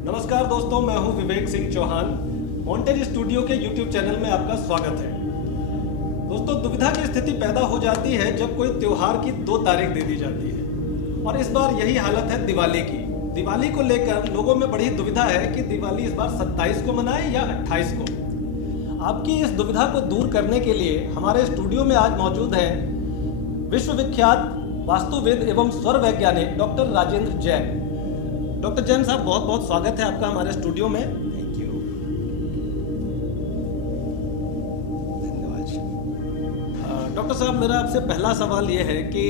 नमस्कार दोस्तों, मैं हूं विवेक सिंह चौहान। मॉन्टेज स्टूडियो के यूट्यूब चैनल में आपका स्वागत है। दोस्तों, दुविधा की स्थिति पैदा हो जाती है जब कोई त्योहार की 2 तारीख दे दी जाती है और इस बार यही हालत है दिवाली की। दिवाली को लेकर लोगों में बड़ी दुविधा है कि दिवाली इस बार 27 को मनाएं या 28 को। आपकी इस दुविधा को दूर करने के लिए हमारे स्टूडियो में आज मौजूद है विश्वविख्यात वास्तुविद एवं स्वर वैज्ञानिक डॉक्टर राजेंद्र जैन। डॉक्टर जैन साहब, बहुत बहुत स्वागत है आपका हमारे स्टूडियो में। थैंक यू, धन्यवाद। डॉक्टर साहब, मेरा आपसे पहला सवाल ये है कि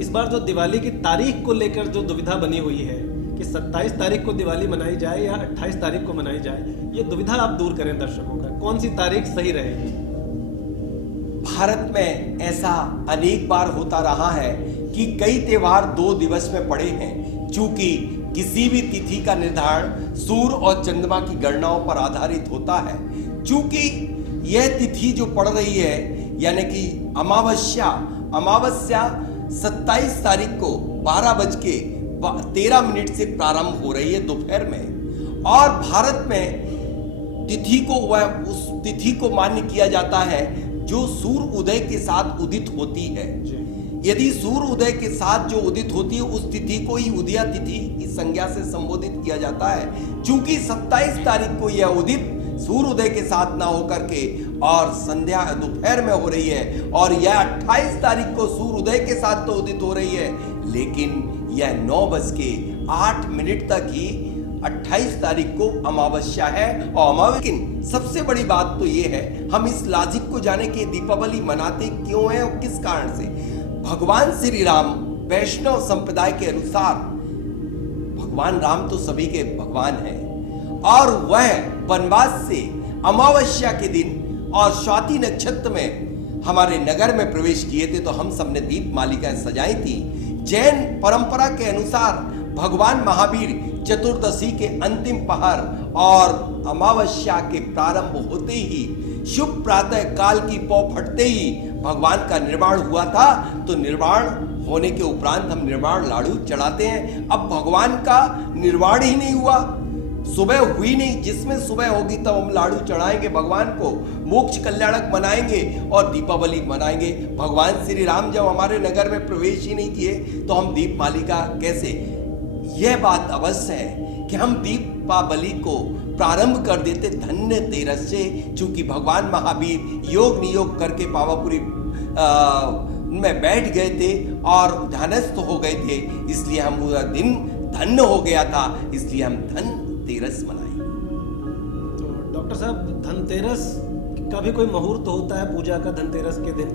इस बार जो दिवाली की तारीख को लेकर जो दुविधा बनी हुई है कि 27 तारीख को दिवाली मनाई जाए या 28 तारीख को मनाई जाए, ये दुविधा आप दूर करें दर्शकों का, कौन सी तारीख सही रहेगी? भारत में ऐसा अनेक बार होता रहा है कि कई त्योहार 2 दिवस में पड़े हैं। चूंकि किसी भी तिथि का निर्धारण सूर्य और चंद्रमा की गणनाओं पर आधारित होता है, चूंकि यह तिथि जो पड़ रही है यानी कि अमावस्या 27 तारीख को 12:13 से प्रारंभ हो रही है दोपहर में। और भारत में तिथि को उस तिथि को मान्य किया जाता है जो सूर्य उदय के साथ उदित होती है। यदि सूर्य उदय के साथ जो उदित होती है उस तिथि को ही उदया तिथि की संज्ञा से संबोधित किया जाता है। चूंकि 27 तारीख को यह उदित सूर्य उदय के साथ ना होकर के और संध्या दोपहर में हो रही है, और यह 28 तारीख को सूर्य उदय के साथ तो उदित हो रही है, लेकिन यह 9:08 तक ही 28 तारीख को अमावस्या है। और लेकिन सबसे बड़ी बात तो यह है, हम इस लॉजिक को जाने के दीपावली मनाते क्यों हैं और किस कारण से। भगवान श्री राम वैष्णव संप्रदाय के अनुसार भगवान राम तो सभी के भगवान हैं, और वह वनवास से अमावस्या के दिन और स्वाति नक्षत्र में हमारे नगर में प्रवेश किए थे, तो हम सबने दीप मालिकाएं सजाई थी। जैन परंपरा के अनुसार भगवान महावीर चतुर्दशी के अंतिम पहर और अमावस्या के प्रारंभ होते ही शुभ प्रातः काल की पौ फटते ही भगवान का निर्वाण हुआ था। तो निर्वाण होने के उपरांत हम निर्वाण लाडू चढ़ाते हैं। अब भगवान का निर्वाण ही नहीं हुआ, सुबह हुई नहीं, जिसमें सुबह होगी तब हम लाडू चढ़ाएंगे भगवान को, मोक्ष कल्याणक मनाएंगे और दीपावली मनाएंगे। भगवान श्री राम जब हमारे नगर में प्रवेश ही नहीं किए तो हम दीप मालिका कैसे। यह बात अवश्य है कि हम दीपावली को प्रारंभ कर देते धन्य तेरस से, चूंकि भगवान महावीर योग नियोग करके पावापुरी में बैठ गए थे और ध्यानस्थ हो गए थे, इसलिए हम पूरा दिन धन्य हो गया था, इसलिए हम धनतेरस मनाए। तो डॉक्टर साहब, धनतेरस का भी कोई मुहूर्त होता है पूजा का धनतेरस के दिन?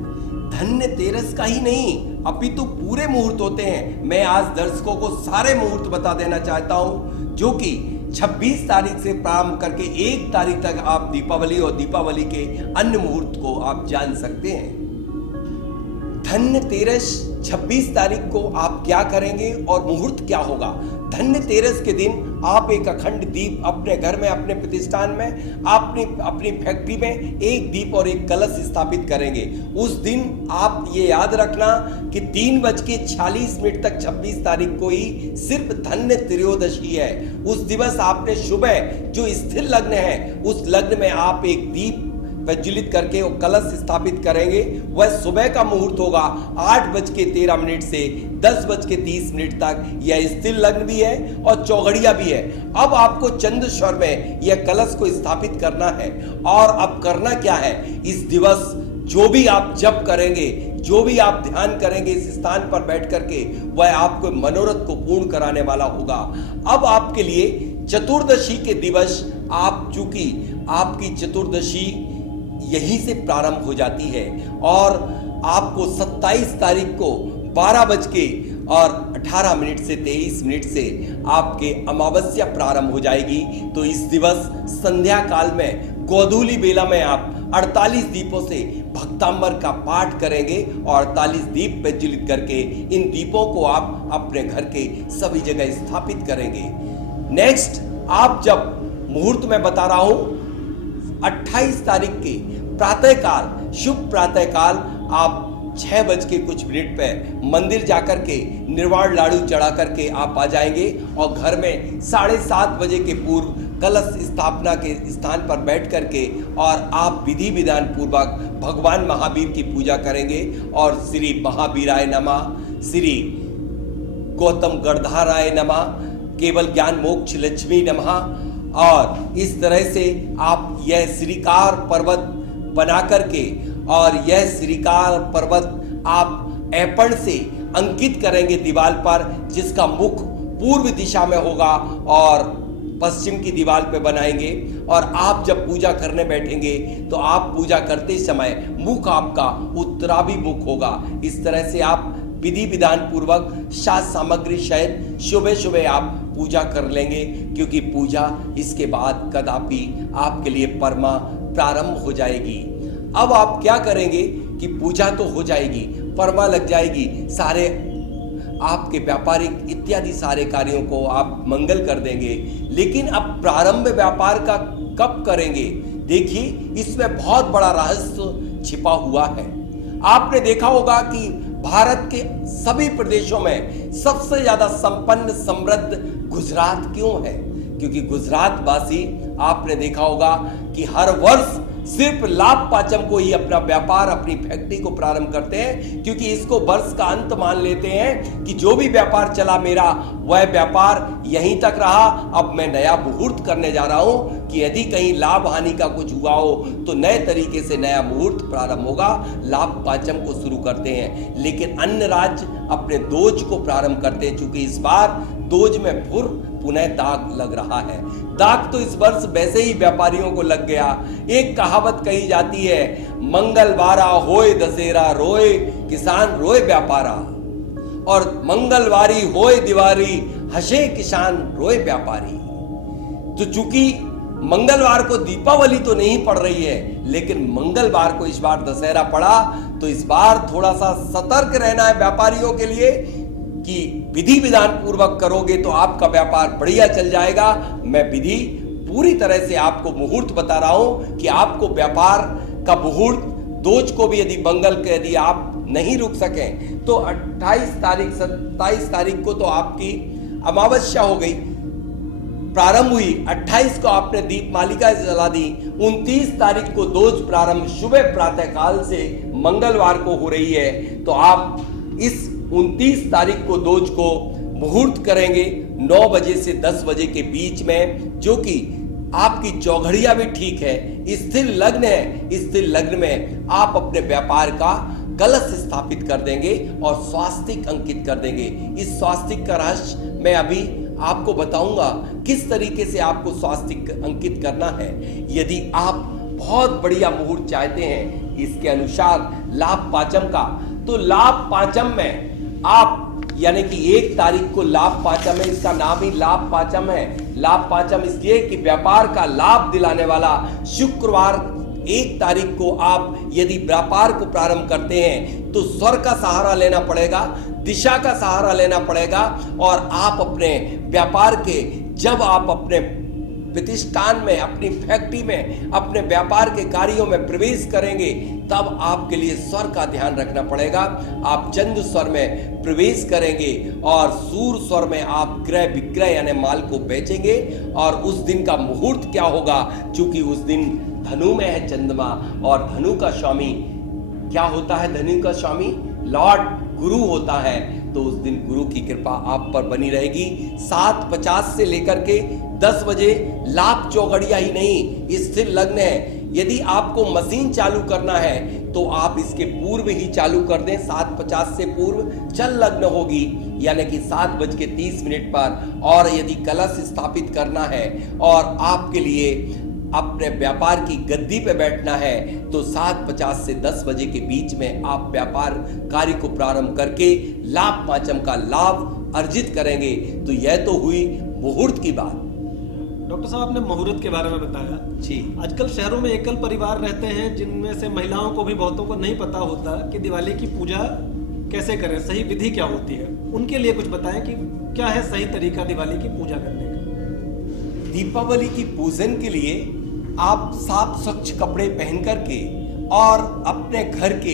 धन्यतेरस का ही नहीं, अपितु पूरे मुहूर्त होते हैं। मैं आज दर्शकों को सारे मुहूर्त बता देना चाहता हूं, जो कि 26 तारीख से प्रारंभ करके 1 तारीख तक आप दीपावली और दीपावली के अन्य मुहूर्त को आप जान सकते हैं। धन्यतेरस 26 तारीख को आप क्या करेंगे और मुहूर्त क्या होगा। धन्यतेरस के दिन आप एक अखंड दीप अपने घर में, अपने प्रतिष्ठान में, अपनी फैक्ट्री में एक दीप और एक कलश स्थापित करेंगे। उस दिन आप ये याद रखना कि 3:46 तक 26 तारीख को ही सिर्फ धन्य त्रयोदशी है। उस दिवस आपने सुबह जो स्थिर लग्न है उस लग्न में आप एक दीप प्रज्वलित करके वो कलश स्थापित करेंगे। वह सुबह का मुहूर्त होगा 8:13 से 10:30 तक। यह स्थिर लग्न भी है और चौघड़िया भी है। अब आपको चंद्र स्वर में यह कलश को स्थापित करना है। और अब करना क्या है, इस दिवस जो भी आप जप करेंगे, जो भी आप ध्यान करेंगे इस स्थान पर बैठ करके, वह आपको मनोरथ को पूर्ण कराने वाला होगा। अब आपके लिए चतुर्दशी के दिवस, आप चूंकि आपकी चतुर्दशी यहीं से प्रारंभ हो जाती है और आपको 27 तारीख को 12:18 से 23 से आपके अमावस्या प्रारंभ हो जाएगी। तो इस दिवस संध्या काल में गोधूली बेला में आप 48 दीपों से भक्तांबर का पाठ करेंगे और 48 दीप प्रज्वलित करके इन दीपों को आप अपने घर के सभी जगह स्थापित करेंगे। नेक्स्ट, आप जब मुहूर्त में बता रहा हूं 28 तारीख के प्रातःकाल, शुभ प्रातःकाल आप 6 बज के कुछ मिनट पे मंदिर जाकर के निर्वाण लाडू चढ़ा करके आप आ जाएंगे और घर में 7:30 बजे के पूर्व कलश स्थापना के स्थान पर बैठ करके और आप विधि विधान पूर्वक भगवान महावीर की पूजा करेंगे और श्री महावीराय नमः, श्री गौतम गणधाराय नमः, केवल ज्ञान मोक्ष लक्ष्मी नमः, और इस तरह से आप यह श्रीकार पर्वत बना करके और यह श्रीकार पर्वत आप ऐपण से अंकित करेंगे दीवार पर, जिसका मुख पूर्व दिशा में होगा और पश्चिम की दीवार पे बनाएंगे। और आप जब पूजा करने बैठेंगे तो आप पूजा करते समय मुख आपका उत्तराभिमुख होगा। इस तरह से आप विधि विधान पूर्वक शास्त्र सामग्री सहित सुबह सुबह आप पूजा कर लेंगे, क्योंकि पूजा इसके बाद कदापि आपके लिए परमा प्रारंभ हो जाएगी। अब आप क्या करेंगे कि पूजा तो हो जाएगी, परमा लग जाएगी, सारे आपके व्यापारिक इत्यादि सारे कार्यों को आप मंगल कर देंगे। लेकिन अब प्रारंभ व्यापार का कब करेंगे? देखिए, इसमें बहुत बड़ा रहस्य छिपा हुआ है। आपने देखा होगा कि भारत के सभी प्रदेशों में सबसे ज्यादा संपन्न समृद्ध गुजरात क्यों है? क्योंकि गुजरात वासी, आपने देखा होगा कि हर वर्ष सिर्फ लाभ पाचम को ही अपना व्यापार, अपनी फैक्ट्री को प्रारंभ करते हैं, क्योंकि इसको वर्ष का अंत मान लेते हैं कि जो भी व्यापार चला मेरा, वह व्यापार यहीं तक रहा। अब मैं नया मुहूर्त करने जा रहा हूं कि यदि कहीं लाभ हानि का कुछ हुआ हो तो नए तरीके से नया मुहूर्त प्रारंभ होगा, लाभ पाचम को शुरू करते हैं। लेकिन अन्य राज्य अपने दोज को प्रारंभ करते हैं, चूंकि इस बार दोज में पुनः दाग लग रहा है। दाग तो इस वर्ष वैसे ही व्यापारियों को लग गया। एक कहावत कही जाती है, मंगलवारा होए दशहरा रोए किसान रोए व्यापारा, और मंगलवारी होए दिवाली हंसे किसान रोए व्यापारी। तो चूंकि मंगलवार को दीपावली तो नहीं पड़ रही है, लेकिन मंगलवार को इस बार दशहरा पड़ा, तो इस बार थोड़ा सा सतर्क रहना है व्यापारियों के लिए कि विधि विधान पूर्वक करोगे तो आपका व्यापार बढ़िया चल जाएगा। मैं विधि पूरी तरह से आपको मुहूर्त बता रहा हूं कि आपको व्यापार का मुहूर्त, दोज को भी यदि मंगल के यदि आप नहीं रुक सकें तो 28 तारीख 27 तारीख को तो आपकी अमावस्या हो गई, प्रारंभ हुई, 28 को आपने दीप मालिका जला दी, 29 तारीख को दोज प्रारंभ सुबह प्रातः काल से मंगलवार को हो रही है। तो आप इस 29 तारीख को दोज को मुहूर्त करेंगे 9 बजे से 10 बजे के बीच में, जो कि आपकी चौघड़िया भी ठीक है, स्थिर लग्न है। स्थिर लग्न में आप अपने व्यापार का कलश स्थापित कर देंगे और स्वास्तिक अंकित कर देंगे। इस स्वास्तिक का रहस्य मैं अभी आपको बताऊंगा किस तरीके से आपको स्वास्तिक अंकित करना है। यदि आप बहुत बढ़िया मुहूर्त चाहते हैं इसके अनुसार लाभ पाचम का, तो लाभ पाचम में आप यानी कि 1 तारीख को लाभ पाचम है, इसका नाम ही लाभ पाचम है। लाभ पाचम इसलिए कि व्यापार का लाभ दिलाने वाला शुक्रवार 1 तारीख को आप यदि व्यापार को प्रारंभ करते हैं तो स्वर का सहारा लेना पड़ेगा, दिशा का सहारा लेना पड़ेगा, और आप अपने व्यापार के, जब आप अपने प्रतिष्ठान में, अपनी फैक्ट्री में, अपने व्यापार के कार्यों में प्रवेश करेंगे, तब आपके लिए स्वर का ध्यान रखना पड़ेगा। आप चंद्र स्वर में प्रवेश करेंगे और सूर्य स्वर में आप क्रय विक्रय यानी माल को बेचेंगे। और उस दिन का मुहूर्त क्या होगा, चूंकि उस दिन धनु में है चंद्रमा, और धनु का स्वामी क्या होता है? धनु का स्वामी लॉर्ड गुरु होता है। तो उस दिन गुरु की कृपा आप पर बनी रहेगी। 7:50 से लेकर के 10 बजे लाभ चौघड़िया ही नहीं, स्थिर लग्न है। यदि आपको मशीन चालू करना है तो आप इसके पूर्व ही चालू कर दें, 7:50 से पूर्व चल लग्न होगी, यानी कि 7:30 पर। और यदि कलश स्थापित करना है और आपके लिए अपने व्यापार की गद्दी पे बैठना है तो 7:50 से 10 बजे के बीच में आप व्यापार कार्य को प्रारंभ करके लाभ पाचम का लाभ अर्जित करेंगे। तो यह तो हुई मुहूर्त की बात। डॉक्टर साहब, आपने मुहूर्त के बारे में बताया जी। आजकल शहरों में एकल परिवार रहते हैं, जिनमें से महिलाओं को भी बहुतों को नहीं पता होता कि दिवाली की पूजा कैसे करें, सही विधि क्या होती है। उनके लिए कुछ बताएं कि क्या है सही तरीका दिवाली की पूजा करने का। दीपावली की पूजन के लिए आप साफ स्वच्छ कपड़े पहन करके और अपने घर के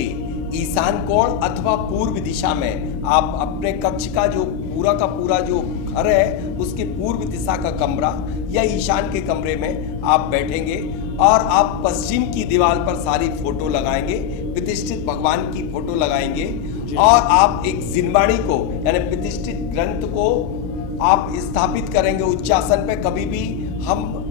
ईशान कोण अथवा पूर्व दिशा में आप अपने कक्ष का जो पूरा जो घर है उसके पूर्व दिशा का कमरा या ईशान के कमरे में आप बैठेंगे और आप पश्चिम की दीवार पर सारी फोटो लगाएंगे, प्रतिष्ठित भगवान की फोटो लगाएंगे और आप एक जिनवाणी को यानी प्रतिष्ठित ग्रंथ को आप स्थापित करेंगे उच्चासन पे। कभी भी हम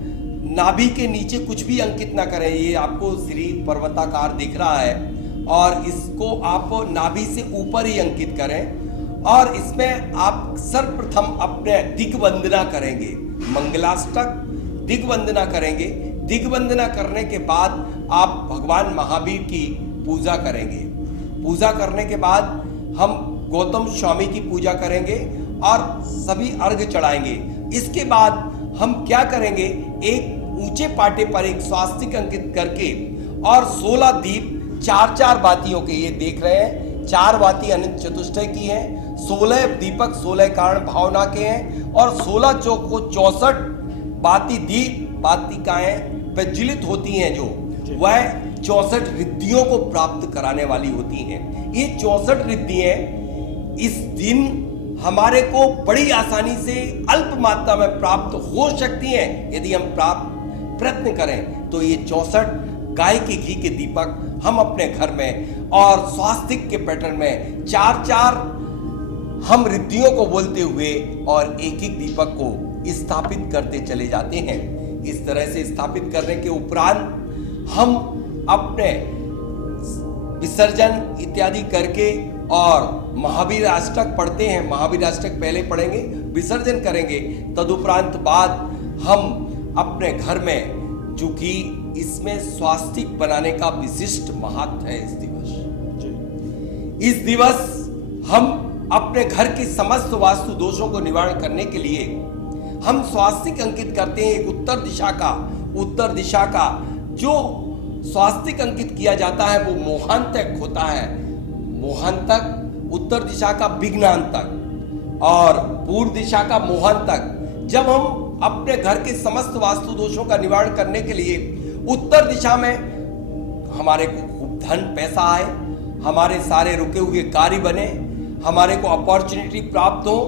नाभि के नीचे कुछ भी अंकित ना करें। ये आपको श्री पर्वताकार दिख रहा है और इसको आप नाभि से ऊपर ही अंकित करें और इसमें आप सर्वप्रथम अपने दिग्वंदना करेंगे, मंगलाष्टक दिग्वंदना करेंगे। दिग्वंदना करने के बाद आप भगवान महावीर की पूजा करेंगे। पूजा करने के बाद हम गौतम स्वामी की पूजा करेंगे और सभी अर्घ चढ़ाएंगे। इसके बाद हम क्या करेंगे, एक ऊंचे पाटे पर एक स्वास्तिक अंकित करके और 16 दीप 4-4 बातियों के, ये देख रहे हैं 4 बाती अनंत चतुष्टय की हैं, 16 दीपक 16 कारण भावना के हैं और 16 चौक को 64 बाती दीप बातिकाएं प्रज्वलित होती हैं जो वह 64 रिद्धियों को प्राप्त कराने वाली होती हैं। ये 64 रिद्धियां इस दिन हमारे को बड़ी आसानी से अल्प मात्रा में प्राप्त हो सकती हैं यदि हम प्रयत्न करें। तो ये 64 गाय के घी के दीपक हम अपने घर में और स्वास्तिक के पैटर्न में 4-4 हम रिद्धियों को बोलते हुए और एक-एक दीपक को स्थापित करते चले जाते हैं। इस तरह से स्थापित करने के उपरांत हम अपने विसर्जन इत्यादि करके और महावीर अष्टक पढ़ते हैं। महावीर अष्टक पहले पढ़ेंगे, विसर्जन करेंगे, तदुपरांत बाद हम अपने घर में, चूंकि इसमें स्वास्तिक बनाने का विशिष्ट महत्व है इस दिवस हम अपने घर के समस्त वास्तु दोषों को निवारण करने के लिए हम स्वास्तिक अंकित करते हैं। एक उत्तर दिशा का जो स्वास्तिक अंकित किया जाता है वो मोहांतक होता है। मोहांतक उत्तर दिशा का विघ्नांतक और पूर्व दिशा का मोहांतक। जब हम अपने घर के समस्त वास्तु दोषों का निवारण करने के लिए उत्तर दिशा में हमारे को खूब धन पैसा आए, हमारे सारे रुके हुए कार्य बने, हमारे को अपॉर्चुनिटी प्राप्त हो,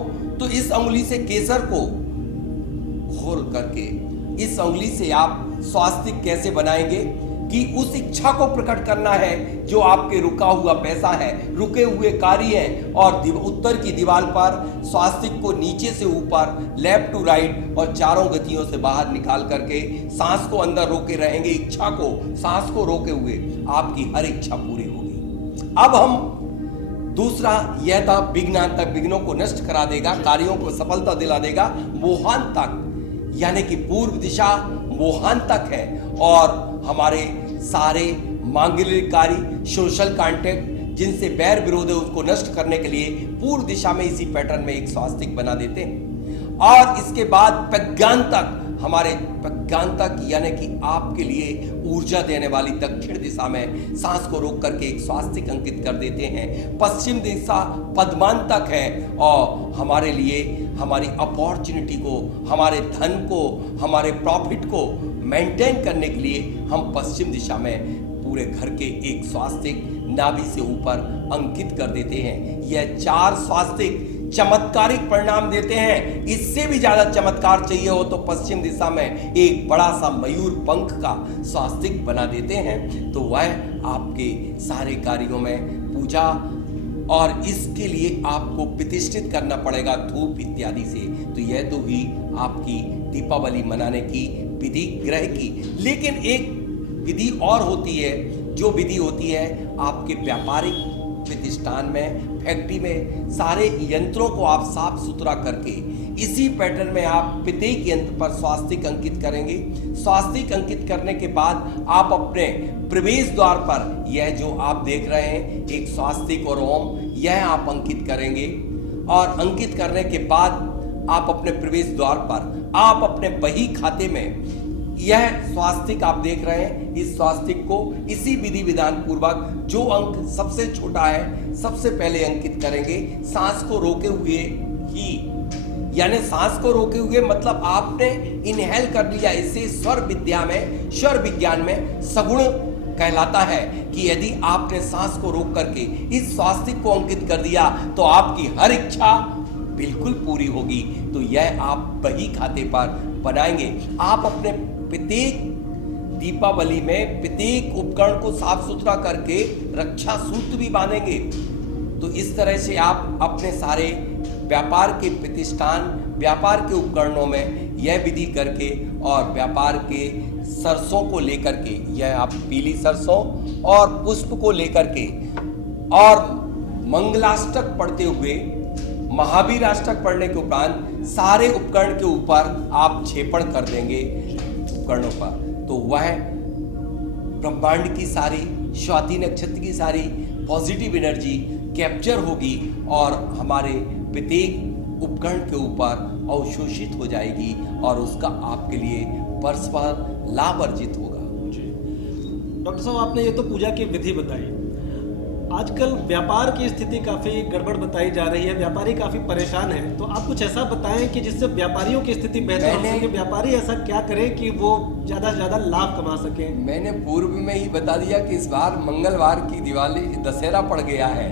तो इस उंगली से केसर को घोल करके इस उंगली से आप स्वास्तिक कैसे बनाएंगे कि उस इच्छा को प्रकट करना है जो आपके रुका हुआ पैसा है, रुके हुए कार्य है। और उत्तर की दीवार पर स्वास्तिक को नीचे से ऊपर, लेफ्ट टू राइट और चारों गतियों से बाहर निकाल करके सांस को अंदर रोके रहेंगे। इच्छा को, सांस को रोके हुए आपकी हर इच्छा पूरी होगी। अब हम दूसरा यह था विघ्नांतक, विघ्नों को नष्ट करा देगा, कार्यों को सफलता दिला देगा। मोहांतक यानी कि पूर्व दिशा मोहांतक है और हमारे सारे मांगलिक कार्य, सोशल कांटेक्ट जिनसे बैर विरोध है उसको नष्ट करने के लिए पूर्व दिशा में इसी पैटर्न में एक स्वास्तिक बना देते हैं। और इसके बाद प्रज्ञांतक, हमारे प्रज्ञांतक यानी कि आपके लिए ऊर्जा देने वाली दक्षिण दिशा में सांस को रोक करके एक स्वास्तिक अंकित कर देते हैं। पश्चिम दिशा पद्मांतक है और हमारे लिए हमारी अपॉर्चुनिटी को, हमारे धन को, हमारे प्रॉफिट को मेंटेन करने के लिए हम पश्चिम दिशा में पूरे घर के एक स्वास्तिक नाभि से ऊपर अंकित कर देते हैं। यह 4 स्वास्तिक चमत्कारिक परिणाम देते हैं। इससे भी ज्यादा चमत्कार चाहिए हो तो पश्चिम दिशा में एक बड़ा सा मयूर पंख का स्वास्तिक बना देते हैं, तो वह आपके सारे कार्यों में पूजा, और इसके लिए आपको प्रतिष्ठित करना पड़ेगा धूप इत्यादि से। तो यह तो हुई आपकी दीपावली मनाने की विधि ग्रह की। लेकिन एक विधि और होती है, जो विधि होती है आपके व्यापारिक प्रतिष्ठान में, फैक्ट्री में, सारे यंत्रों को आप साफ सुथरा करके इसी पैटर्न में आप प्रत्येक यंत्र पर स्वास्तिक अंकित करेंगे। स्वास्तिक अंकित करने के बाद आप अपने प्रवेश द्वार पर यह जो आप देख रहे हैं एक स्वास्तिक और ओम, यह आप अंकित करेंगे। और अंकित करने के बाद आप अपने प्रवेश द्वार पर आप अपने बही खाते में यह स्वास्तिक आप देख रहे हैं, इस स्वास्तिक को इसी विधि विधान पूर्वक जो अंक सबसे छोटा है सबसे पहले अंकित करेंगे। सांस को रोके हुए ही, यानी सांस को रोके हुए मतलब आपने इनहेल कर लिया। इससे स्वर विद्या में, स्वर विज्ञान में सगुण कहलाता है कि यदि आपने सांस को रोक करके इस स्वास्तिक को अंकित कर दिया तो आपकी हर इच्छा बिल्कुल पूरी होगी। तो यह आप बही खाते पर बनाएंगे। आप अपने प्रत्येक दीपावली में प्रत्येक उपकरण को साफ सुथरा करके रक्षा सूत्र भी बांधेंगे। तो इस तरह से आप अपने सारे व्यापार के प्रतिष्ठान, व्यापार के उपकरणों में यह विधि करके और व्यापार के सरसों को लेकर के, यह आप पीली सरसों और पुष्प को लेकर के और मंगलाष्टक पढ़ते हुए, महावीर अष्टक पढ़ने के उपरांत सारे उपकरण के ऊपर आप छेपण कर देंगे उपकरणों पर। तो वह ब्रह्मांड की सारी, स्वाति नक्षत्र की सारी पॉजिटिव एनर्जी कैप्चर होगी और हमारे प्रत्येक उपकरण के ऊपर अवशोषित हो जाएगी और उसका आपके लिए परस्पर लाभ अर्जित होगा। डॉक्टर साहब, आपने ये तो पूजा की विधि बताई। आजकल व्यापार की स्थिति काफी गड़बड़ बताई जा रही है, व्यापारी काफी परेशान है। तो आप कुछ ऐसा बताएं कि जिससे व्यापारियों की स्थिति बेहतर हो सके। व्यापारी ऐसा क्या करें कि वो ज्यादा से ज्यादा लाभ कमा सके? मैंने पूर्व में ही बता दिया कि इस बार मंगलवार की दिवाली, दशहरा पड़ गया है।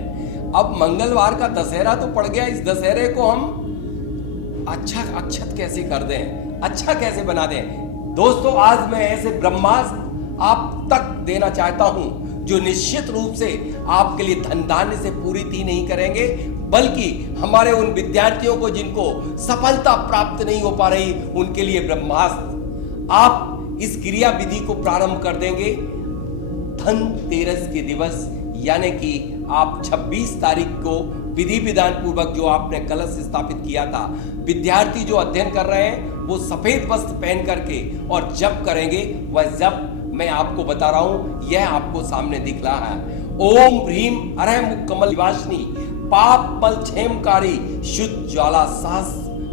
अब मंगलवार का दशहरा तो पड़ गया, इस दशहरे को हम अच्छा अक्षत कैसे कर दें, अच्छा कैसे बना दें। दोस्तों, आज मैं ऐसे ब्रह्मास्त्र आप तक देना चाहता हूं जो निश्चित रूप से आपके लिए धन धान्य से पूर्ति नहीं करेंगे, बल्कि हमारे उन विद्यार्थियों को जिनको सफलता प्राप्त नहीं हो पा रही, उनके लिए ब्रह्मास्त्र। आप इस क्रिया विधि को प्रारंभ कर देंगे धनतेरस के दिवस, यानी कि आप 26 तारीख को विधि विधान पूर्वक जो आपने कलश स्थापित किया था, विद्यार्थी जो अध्ययन कर रहे हैं वो सफेद वस्त्र पहन करके और जप करेंगे। वह जप मैं आपको बता रहा हूं, यह आपको सामने दिख रहा है। ओम ह्रीम अरह मुख कमल निवासिनी पाप मल क्षेमकारी शुद्ध ज्वाला साहस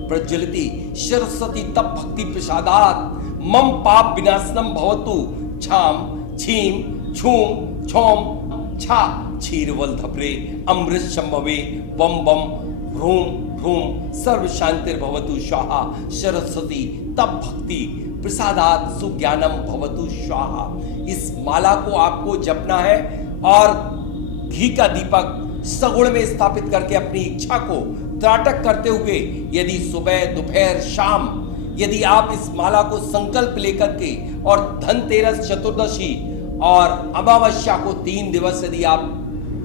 प्रज्वलिति सरस्वती तप भक्ति प्रसादात मम पाप विनाशनम भवतु छाम छीम छूम छोम छा क्षीरवल धपरे अमृत संभवे बम बम ह्रूम ह्रूम सर्व शांतिर्भवतु स्वाहा सरस्वती तप भक्ति प्रसादात सुज्ञानम भवतु स्वाहा। इस माला को आपको जपना है और घी का दीपक सगुण में स्थापित करके अपनी इच्छा को त्राटक करते हुए, यदि सुबह दोपहर शाम यदि आप इस माला को संकल्प लेकर के और धनतेरस, चतुर्दशी और अमावस्या को 3 दिवस यदि आप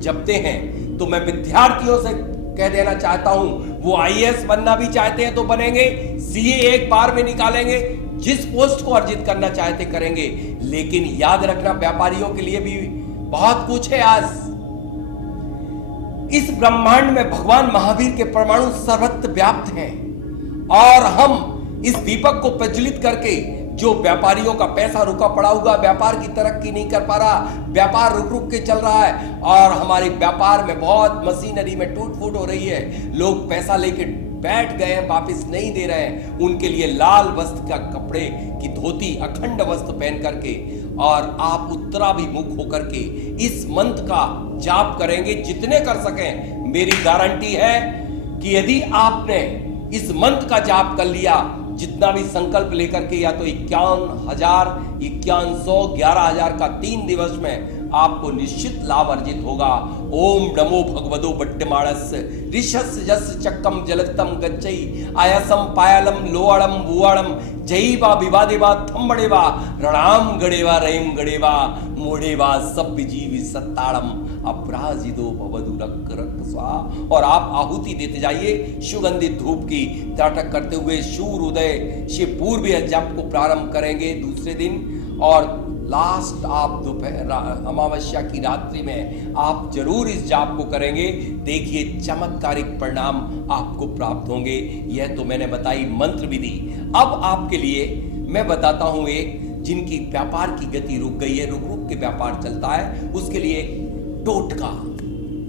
जपते हैं, तो मैं विद्यार्थियों से कह देना चाहता हूं, वो आईएएस बनना भी चाहते हैं तो बनेंगे, सीए एक बार में निकालेंगे, जिस पोस्ट को अर्जित करना चाहते करेंगे। लेकिन याद रखना, व्यापारियों के लिए भी बहुत कुछ है। आज इस ब्रह्मांड में भगवान महावीर के परमाणु सर्वत्र व्याप्त हैं और हम इस दीपक को प्रज्वलित करके, जो व्यापारियों का पैसा रुका पड़ा हुआ, व्यापार की तरक्की नहीं कर पा रहा, व्यापार रुक रुक के चल रहा है और हमारे व्यापार में बहुत मशीनरी में टूट फूट हो रही है, लोग पैसा लेके बैठ गए हैं, वापिस नहीं दे रहे हैं, उनके लिए लाल वस्त्र का कपड़े की धोती, अखंड वस्त्र पहन करके और आप उत्तराभिमुख होकर के इस मंत्र का जाप करेंगे जितने कर सकें। मेरी गारंटी है कि यदि आपने इस मंत्र का जाप कर लिया, जितना भी संकल्प लेकर के, या तो 51,000, 5100, 11,000 का 3 दिवस में आपको निश्चित लाभ अर्जित होगा। ओम नमो भगवतो बट्टमाणस ऋषस जस चक्कम जलतम गच्चई आयासम पायालम लोअड़म बुआड़म जईवा विवादेवा थम्बड़ेवा रणाम गड़ेवा रहीम गड़ेवा मोड़ेवा सब जीवी सत्ताड़म अपराजिदो भवदु रक्त रक्त स्वाहा। और आप आहुति देते जाइए सुगंधित धूप की, त्राटक करते हुए सूर्य उदय से पूर्व जप को प्रारंभ करेंगे दूसरे दिन और लास्ट आप दोपहर अमावस्या की रात्रि में आप जरूर इस जाप को करेंगे। देखिए चमत्कारिक परिणाम आपको प्राप्त होंगे। यह तो मैंने बताई मंत्र विधि। अब आपके लिए मैं बताता हूं एक, जिनकी व्यापार की गति रुक गई है, रुक रुक के व्यापार चलता है, उसके लिए टोटका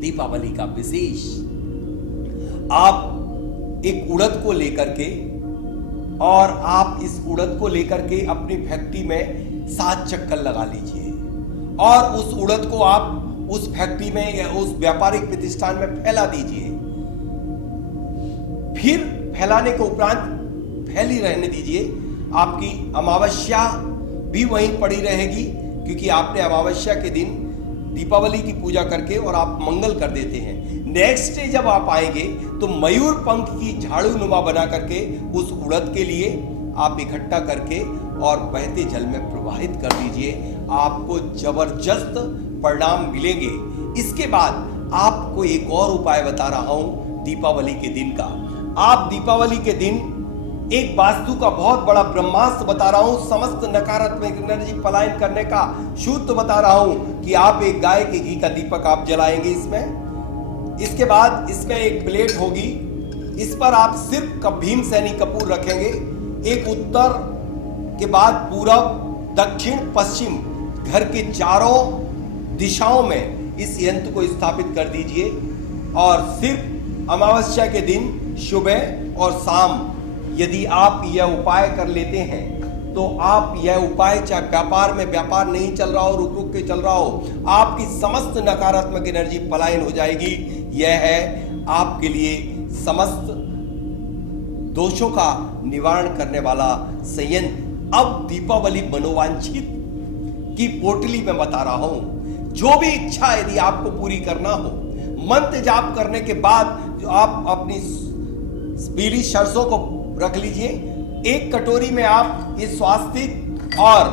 दीपावली का विशेष। आप एक उड़द को लेकर के और आप इस उड़द को लेकर के अपनी फैक्ट्री में 7 चक्कर लगा लीजिए और उस उड़द को आप उस फैक्ट्री में या उस व्यापारिक प्रतिष्ठान में फैला दीजिए। फिर फैलाने के उपरांत फैली रहने दीजिए। आपकी अमावस्या भी वहीं पड़ी रहेगी, क्योंकि आपने अमावस्या के दिन दीपावली की पूजा करके और आप मंगल कर देते हैं। नेक्स्ट डे जब आप आएंगे तो मयूर पंख की झाड़ू नुमा बना करके उस उड़द के लिए आप इकट्ठा करके और बहते जल में प्रवाहित कर दीजिए। आपको जबरदस्त परिणाम मिलेंगे। इसके बाद आपको एक और उपाय बता रहा हूं दीपावली के दिन का। आप दीपावली के दिन एक वास्तु का बहुत बड़ा ब्रह्मास्त्र बता रहा हूं, समस्त नकारात्मक एनर्जी पलायन करने का शुद्ध बता रहा हूं कि आप एक गाय के घी का दीपक आप जलाएंगे इसमें। इसके बाद इसमें एक प्लेट होगी, इस पर आप सिर्फ भीम सैनी कपूर रखेंगे। एक उत्तर के बाद पूरब, दक्षिण, पश्चिम घर के चारों दिशाओं में इस यंत्र को स्थापित कर दीजिए और सिर्फ अमावस्या के दिन सुबह और शाम यदि आप यह उपाय कर लेते हैं तो आप यह उपाय, चाहे व्यापार में व्यापार नहीं चल रहा हो, रुक रुक के चल रहा हो, आपकी समस्त नकारात्मक एनर्जी पलायन हो जाएगी। यह है आपके लिए समस्त दोषों का निवारण करने वाला संयंत्र। अब दीपावली मनोवांछित की पोटली में बता रहा हूं। जो भी इच्छा यदि आपको पूरी करना हो, मंत्र जाप करने के बाद आप अपनी पीली सरसों को रख लीजिए। एक कटोरी में आप इस स्वास्तिक और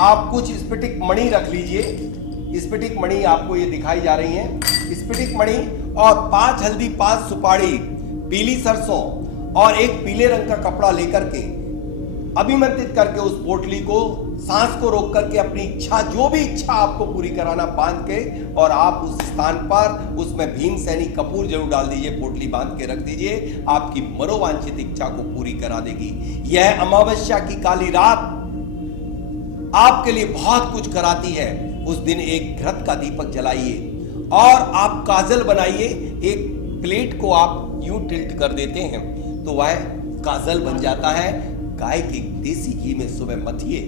आप कुछ स्फटिक मणि रख लीजिए। स्फटिक मणि आपको ये दिखाई जा रही हैं। स्फटिक मणि और 5 हल्दी, 5 सुपारी, पीली सरसों और एक पीले रंग का कपड़ा लेकर के अभिमंत्रित करके उस पोटली को, सांस को रोक करके अपनी इच्छा, जो भी इच्छा आपको पूरी कराना, बांध के और आप उस स्थान पर उसमें भीम सैनी कपूर जरूर डाल दीजिए। पोटली बांध के रख दीजिए, आपकी मनोवांछित इच्छा को पूरी करा देगी। यह अमावस्या की काली रात आपके लिए बहुत कुछ कराती है। उस दिन एक घृत का दीपक जलाइए और आप काजल बनाइए। एक प्लेट को आप यूं टिल्ट कर देते हैं तो वह काजल बन जाता है। गाय के देसी घी में सुबह मथिए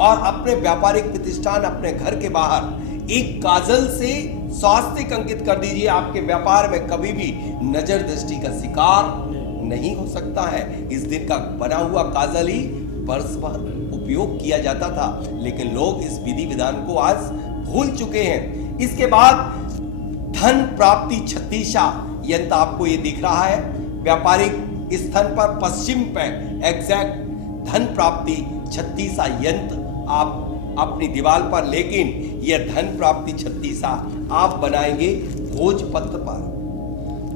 और अपने व्यापारिक प्रतिष्ठान, अपने घर के बाहर एक काजल से स्वास्तिक अंकित कर दीजिए। आपके व्यापार में कभी भी नजर दृष्टि का शिकार नहीं हो सकता है। इस दिन का बना हुआ काजल ही वर्ष भर उपयोग किया जाता था, लेकिन लोग इस विधि विधान को आज भूल चुके हैं। इसके बाद धन प्राप्ति 36 यंत्र आपको ये दिख रहा है। व्यापारिक स्थल पर पश्चिम पे एग्जैक्ट धन प्राप्ति 36 यंत्र आप अपनी दीवार पर, लेकिन यह धन प्राप्ति 36 आप बनाएंगे भोजपत्र पर।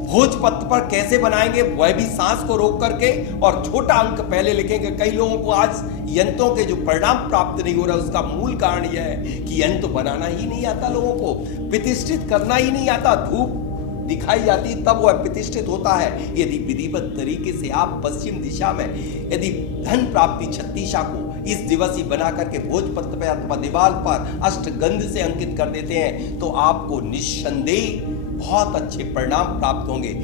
भोजपत्र पर कैसे बनाएंगे, वह भी सांस को रोक करके और छोटा अंक पहले लिखेंगे। कई लोगों को आज यंत्रों के जो परिणाम प्राप्त नहीं हो रहा, उसका मूल कारण यह है कि यंत्र बनाना ही नहीं आता, लोगों को प्रतिष्ठित करना ही नहीं आता। धूप दिखाई जाती तब वह प्रतिष्ठित होता है। यदि विधिवत तरीके से आप पश्चिम दिशा में यदि धन प्राप्ति 36 को इस दिवस ही बना करके भोजपत्र पर अथवा दीवार पर अष्टगंध से अंकित कर देते हैं तो आपको निस्संदेह बहुत अच्छे परिणाम प्राप्त होंगे।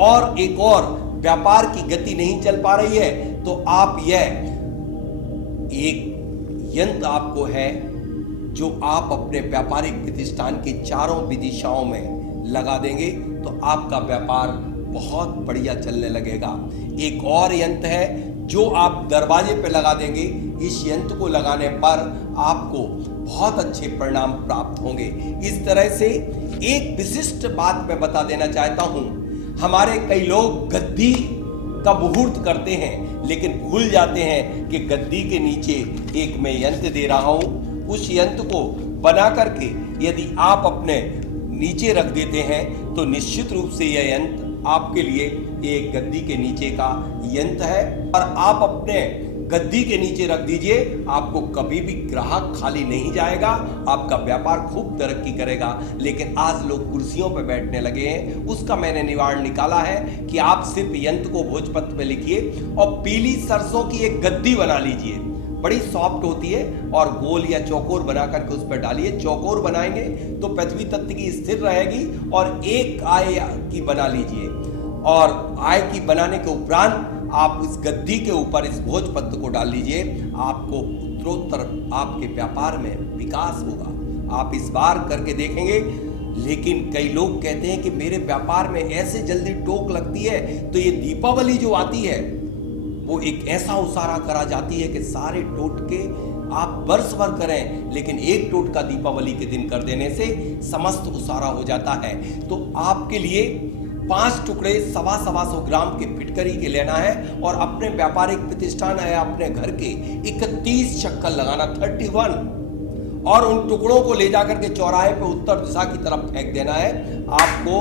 और एक और, व्यापार की गति नहीं चल पा रही है तो आप यह एक यंत्र आपको है जो आप अपने व्यापारिक प्रतिष्ठान के चारों दिशाओं में लगा देंगे तो आपका व्यापार बहुत बढ़िया चलने लगेगा। एक और यंत्र है जो आप दरवाजे पे लगा देंगे। इस यंत्र को लगाने पर आपको बहुत अच्छे परिणाम प्राप्त होंगे। इस तरह से एक विशिष्ट बात मैं बता देना चाहता हूं। हमारे कई लोग गद्दी का मुहूर्त करते हैं लेकिन भूल जाते हैं कि गद्दी के नीचे एक मैं यंत्र दे रहा हूं। उस यंत्र को बना करके यदि आप अपने नीचे रख देते हैं तो निश्चित रूप से यह यंत्र आपके लिए एक गद्दी के नीचे का यंत्र है और आप अपने गद्दी के नीचे रख दीजिए। आपको कभी भी ग्राहक खाली नहीं जाएगा, आपका व्यापार खूब तरक्की करेगा। लेकिन आज लोग कुर्सियों पर बैठने लगे हैं, उसका मैंने निवारण निकाला है कि आप सिर्फ यंत्र को भोजपत्र पे लिखिए और पीली सरसों की एक गद्दी बना लीजिए। बड़ी सॉफ्ट होती है और गोल या चौकोर बना करके उस पर डालिए। चौकोर बनाएंगे तो पृथ्वी तत्व की स्थिर रहेगी और एक आय की बना लीजिए और आय की बनाने के उपरांत आप इस गद्दी के ऊपर इस भोजपत्र को डाल लीजिए। आपको उत्तरोत्तर आपके व्यापार में विकास होगा। आप इस बार करके देखेंगे। लेकिन कई लोग कहते हैं कि मेरे व्यापार में ऐसे जल्दी टोक लगती है, तो ये दीपावली जो आती है वो एक ऐसा उसारा करा जाती है कि सारे टोटके आप वर्ष भर करें, लेकिन एक टोटका दीपावली के दिन कर देने से समस्त उसारा हो जाता है। तो आपके लिए 5 टुकड़े 125 ग्राम के फिटकरी के लेना है और अपने व्यापारिक प्रतिष्ठान है अपने घर के 31 चक्कर लगाना 31, और उन टुकड़ों को ले जाकर के चौराहे पे उत्तर दिशा की तरफ फेंक देना है। आपको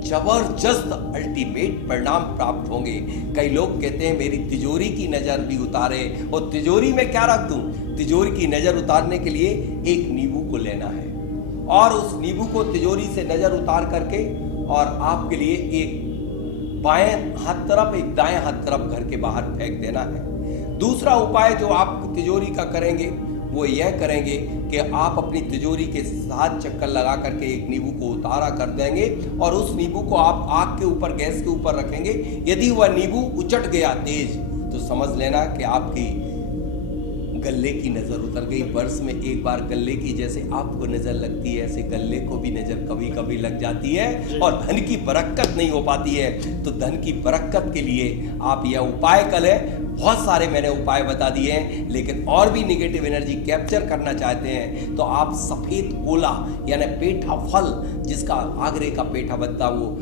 जबरदस्त अल्टीमेट परिणाम प्राप्त होंगे। कई लोग कहते हैं मेरी तिजोरी की नजर भी उतारे, और तिजोरी में क्या रख दूं? तिजोरी की नजर उतारने के लिए एक नींबू को लेना है और उस नींबू को तिजोरी से नजर उतार करके और आपके लिए एक बाएं हाथ तरफ एक दाएं हाथ तरफ घर के बाहर फेंक देना है। दूसरा उपाय जो आप तिजोरी का करेंगे वो यह करेंगे कि आप अपनी तिजोरी के 7 चक्कर लगा करके एक नींबू को उतारा कर देंगे और उस नींबू को आप आग के ऊपर, गैस के ऊपर रखेंगे। यदि वह नींबू उचट गया तेज तो समझ लेना कि आपकी गल्ले की नजर उतर गई। वर्ष में एक बार गल्ले की जैसे आपको नजर लगती है, ऐसे गल्ले को भी नजर कभी कभी लग जाती है और धन की बरकत नहीं हो पाती है। तो धन की बरकत के लिए आप यह उपाय करें। बहुत सारे मैंने उपाय बता दिए हैं, लेकिन और भी निगेटिव एनर्जी कैप्चर करना चाहते हैं तो आप सफेद कोला यानी पेठा फल, जिसका आगरे का पेठा बनता, वो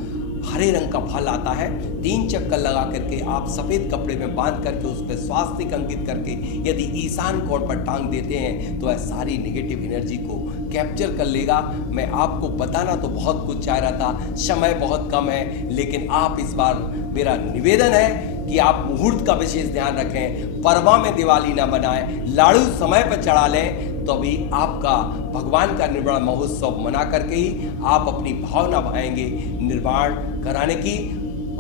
हरे रंग का फल आता है, 3 चक्कर लगा करके आप सफेद कपड़े में बांध करके उस पर स्वास्तिक अंकित करके यदि ईशान कोण पर टांग देते हैं तो वह सारी निगेटिव एनर्जी को कैप्चर कर लेगा। मैं आपको बताना तो बहुत कुछ चाह रहा था, समय बहुत कम है, लेकिन आप इस बार मेरा निवेदन है कि आप मुहूर्त का विशेष ध्यान रखें, परमा में दिवाली ना बनाएं, लाड़ू समय पर चढ़ा लें, तो अभी आपका भगवान का निर्वाण महोत्सव मना करके ही आप अपनी भावना भाएंगे निर्वाण कराने की।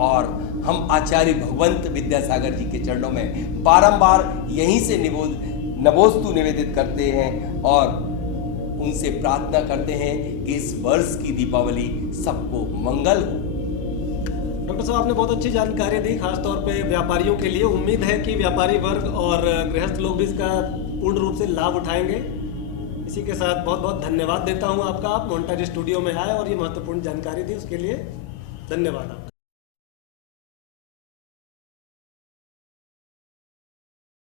और हम आचार्य भगवंत विद्यासागर जी के चरणों में बारंबार यहीं से नमोस्तु निवेदित करते हैं और उनसे प्रार्थना करते हैं कि इस वर्ष की दीपावली सबको मंगल हो। डॉक्टर साहब, आपने बहुत अच्छी जानकारी दी, खासतौर पे व्यापारियों के लिए। उम्मीद है कि व्यापारी वर्ग और गृहस्थ लोग भी इसका पूर्ण रूप से लाभ उठाएंगे। इसी के साथ बहुत बहुत धन्यवाद देता हूं आपका, आप मोन्टाज स्टूडियो में आए और ये महत्वपूर्ण जानकारी दी, उसके लिए धन्यवाद आपका।